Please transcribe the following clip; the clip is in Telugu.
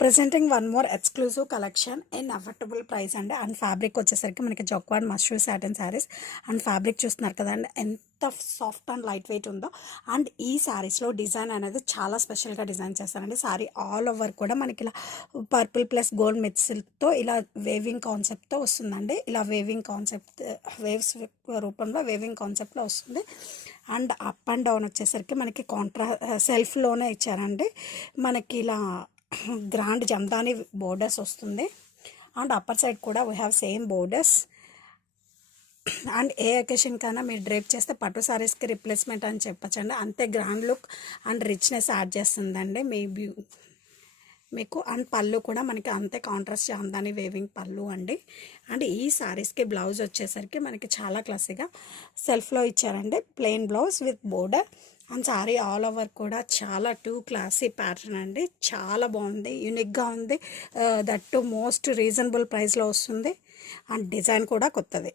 Presenting one more exclusive collection in affordable price అండి. అండ్ ఫ్యాబ్రిక్ వచ్చేసరికి మనకి jacquard mashru satin saris. And fabric చూస్తున్నారు కదండి ఎంత సాఫ్ట్ అండ్ లైట్ వెయిట్ ఉందో. అండ్ ఈ శారీస్లో డిజైన్ అనేది చాలా స్పెషల్గా డిజైన్ చేస్తారండి. శారీ ఆల్ ఓవర్ కూడా మనకి ఇలా పర్పుల్ ప్లస్ గోల్డ్ మిక్స్తో ఇలా వేవింగ్ కాన్సెప్ట్తో వస్తుందండి. ఇలా వేవింగ్ కాన్సెప్ట్ వేవ్స్ రూపంలో వేవింగ్ కాన్సెప్ట్లో వస్తుంది. అండ్ అప్ అండ్ డౌన్ వచ్చేసరికి మనకి సెల్ఫ్లోనే ఇచ్చారండి. మనకి ఇలా గ్రాండ్ జమ్దాని బోర్డర్స్ వస్తుంది. అండ్ అప్పర్ సైడ్ కూడా we have same borders. And A occasion కన్నా మీరు డ్రేప్ చేస్తే పట్టు సారీస్కి రిప్లేస్మెంట్ అని చెప్పచ్చండి. అంతే grand look and richness add చేస్తుందండి మీకు. అండ్ పళ్ళు కూడా మనకి అంతే కాంట్రాస్ట్ జామ్దాని వేవింగ్ పళ్ళు అండి. అండ్ ఈ శారీస్కి బ్లౌజ్ వచ్చేసరికి మనకి చాలా క్లాసీగా సెల్ఫ్లో ఇచ్చారండి. Plain blouse with border. And sari all over కూడా చాలా క్లాసీ ప్యాటర్న్ అండి. చాలా బాగుంది, యూనిక్గా ఉంది. దట్ టు మోస్ట్ రీజనబుల్ ప్రైస్లో వస్తుంది. అండ్ డిజైన్ కూడా కొత్తది.